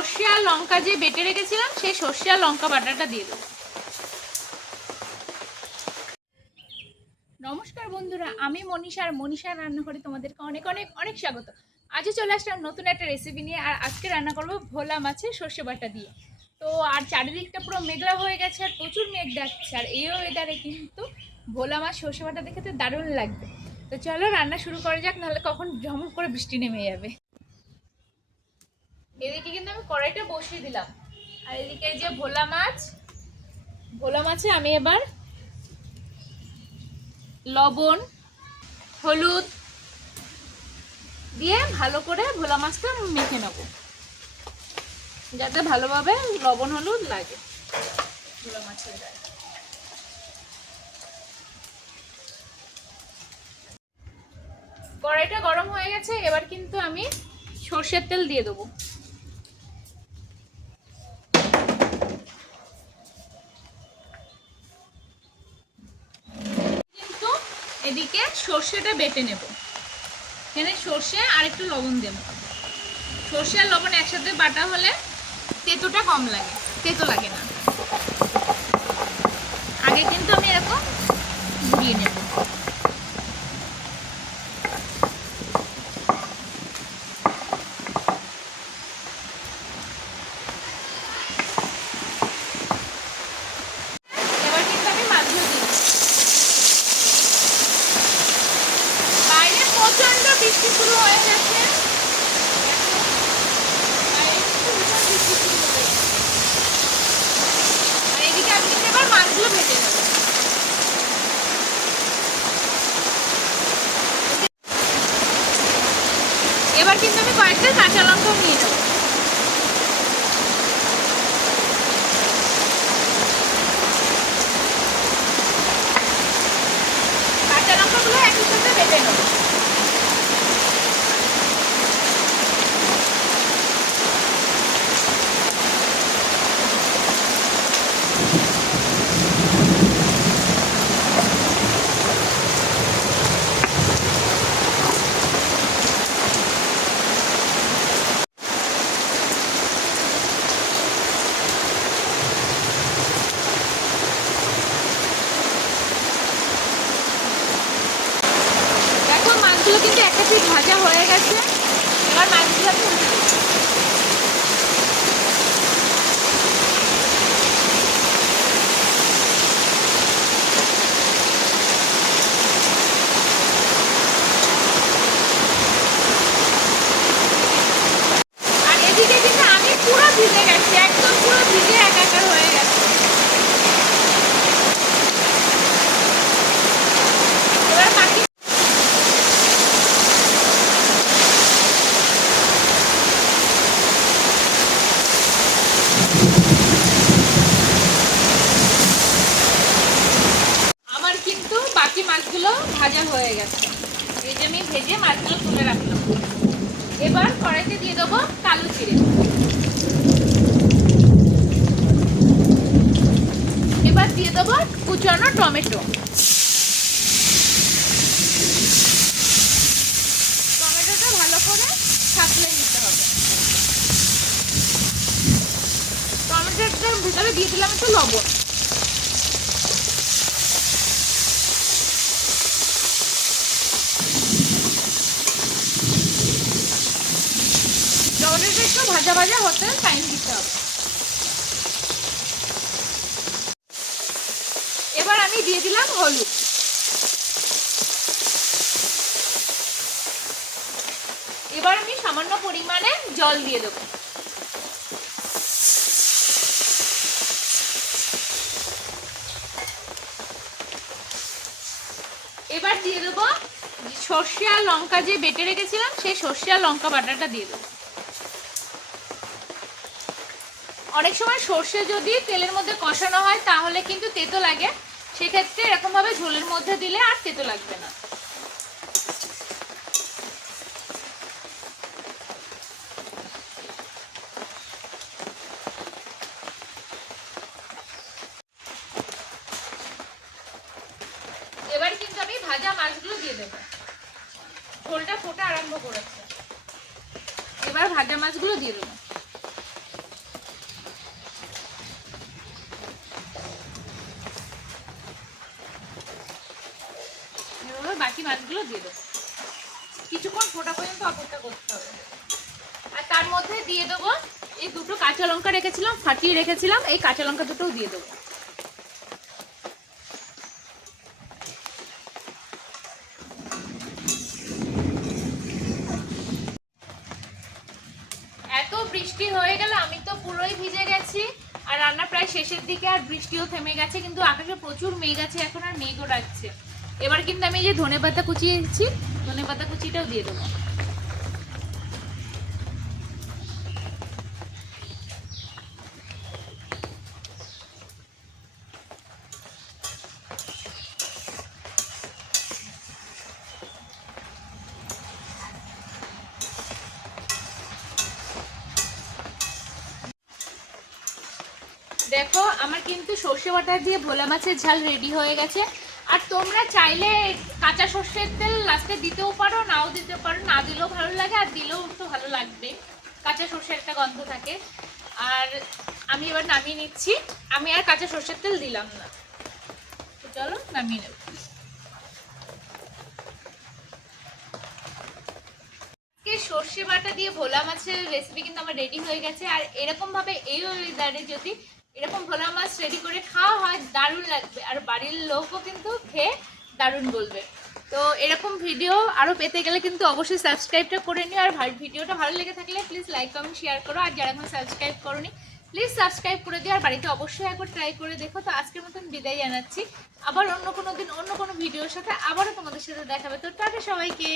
সর্ষে আর লঙ্কা যে বেটে রেখেছিলাম সেই সর্ষে আর লঙ্কা বাটাটা দিয়ে দেবো। নমস্কার বন্ধুরা, আমি মনীষা আর মনীষা রান্নাঘরে তোমাদেরকে অনেক অনেক অনেক স্বাগত। আজও চলে আসলাম নতুন একটা রেসিপি নিয়ে। আর আজকে রান্না করবো ভোলা মাছের সর্ষে বাটা দিয়ে। তো আর চারিদিকটা পুরো মেঘলা হয়ে গেছে আর প্রচুর মেঘ ডাকছে, আর এই ওয়েদারে কিন্তু ভোলা মাছ সর্ষে বাটা দেখে তো দারুণ লাগবে। তো চলো রান্না শুরু করা যাক, নাহলে কখন ঝমক করে বৃষ্টি নেমে যাবে। এদিকে কিন্তু আমি কড়াইটা বসিয়ে দিলাম, আর এদিকে যে ভোলা মাছে আমি এবার লবণ, হলুদ দিয়ে ভালো করে ভোলা মাছটা মেখে নেব, যাতে ভালোভাবে লবণ হলুদ লাগে ভোলা মাছের গায়ে। কড়াইটা গরম হয়ে গেছে, এবার কিন্তু আমি সর্ষের তেল দিয়ে দেবো। কিন্তু এদিকে সর্ষেটা বেটে নেব। এখানে সর্ষে আর একটু লবণ দেব। সর্ষে আর লবণ একসাথে বাটা হলে তেতোটা কম লাগে, তেতো লাগে না। আগে কিন্তু আমি এরকম ঘুরিয়ে নেব। এবার কিন্তু আমি মাছগুলো দিই। বাইরে প্রচন্ড বৃষ্টি শুরু হয়ে গেছে, আর এদিকে আমি কিন্তু এবার মাছগুলো ভেজে নেব। এবার কিন্তু আমি কয়েকটা কাঁচা লঙ্কাও নিয়ে নেব। কাঁচা লঙ্কাগুলো একই সাথে বেটে নেব। দেখো মাছগুলো কিন্তু একটা পিঠ ভাজা হয়ে গেছে। এবার মাছগুলো আমি উল্টে দেব। আর এদিকে কিন্তু আমি পুরো ভিজে গেছি, একদম পুরো ভিজে একাকার হয়ে গেছে। এবার বাকি আমার কিন্তু বাকি মাছগুলো ভাজা হয়ে গেছে। এই যে আমি ভেজে মাছগুলো তুলে রাখলাম। এবার কড়াইতে দিয়ে দেবো কালো জিরে। এবার দিয়ে দেবো কুচানো টমেটো। টমেটোটা ভালো করে ছাঁচলে নিতে হবে। টমেটোটার ভিতরে দিয়ে দিলাম একটু লবণ। টমেটোটা একটু ভাজা ভাজা হতে টাইম দিতে হবে। এবার আমি দিয়ে দিলাম হলুদ। এবার আমি সামান্য পরিমাণে জল দিয়ে দেবো। এবার দিয়ে দেবো সর্ষে আর লঙ্কা যে বেটে রেখেছিলাম সেই সর্ষে আর লঙ্কা বাটাটা দিয়ে দেবো। অনেক সময় সর্ষে যদি তেলের মধ্যে কষানো হয় তাহলে কিন্তু তেতো লাগে, সেক্ষেত্রে এরকম ভাবে ঝোলের মধ্যে দিলে আর তেতো লাগবে না। এবার কিন্তু আমি ভাজা মাছগুলো দিয়ে দেবো। ঝোলটা ফোটা আরম্ভ করেছে। এবার ভাজা মাছগুলো দিয়ে দেবো। মাছগুলো দিয়ে দেবো। কিছুক্ষণ ফোটা পর্যন্ত অপেক্ষা করতে হবে। আর তার মধ্যে দিয়ে দেবো এই দুটো কাঁচা লঙ্কা রেখেছিলাম, ফাটিয়ে রেখেছিলাম, এই কাঁচা লঙ্কা দুটোও দিয়ে দেবো। এত বৃষ্টি হয়ে গেল, আমি তো পুরোই ভিজে গেছি। আর রান্না প্রায় শেষের দিকে, আর বৃষ্টিও থেমে গেছে, কিন্তু আকাশে প্রচুর মেঘ আছে এখন, আর মেঘও রাখছে। এবার কিন্তু আমি যে ধনেপাতা কুচিয়েছি, ধনেপাতা কুচিটাও দিয়ে দেবো। দেখো আমার কিন্তু সর্ষে বাটা দিয়ে ভোলা মাছের ঝাল রেডি হয়ে গেছে। আর তোমরা চাইলে কাঁচা সর্ষের তেল লাস্টে দিতেও পারো, নাও দিতে পারো, না দিলেও ভালো লাগে, আর দিলেও একটু ভালো লাগবে, কাঁচা সর্ষের একটা গন্ধ থাকে। আর আমি এবার নামিয়ে নিচ্ছি, আমি আর কাঁচা সর্ষের তেল দিলাম না। তো চলো নামিয়ে নেব। সর্ষে বাটা দিয়ে ভোলা মাছের রেসিপি কিন্তু আমার রেডি হয়ে গেছে। আর এরকম ভাবে এই ওয়েদারে যদি এরকম ভোলা মাছ রেডি করে খাওয়া হয় দারুণ লাগবে, আর বাড়ির লোকও কিন্তু খেয়ে দারুণ বলবে। তো এরকম ভিডিও আরও পেতে গেলে কিন্তু অবশ্যই সাবস্ক্রাইবটা করে নিও। আর ভিডিওটা ভালো লেগে থাকলে প্লিজ লাইক কমেন্ট শেয়ার করো। আর যারা এখন সাবস্ক্রাইব করোনি প্লিজ সাবস্ক্রাইব করে দিও, আর বাড়িতে অবশ্যই একবার ট্রাই করে দেখো। তো আজকের মতন বিদায় জানাচ্ছি, আবার অন্য কোনো দিন অন্য কোনো ভিডিওর সাথে আবারও তোমাদের সাথে দেখাবে। তো টাটা সবাইকে।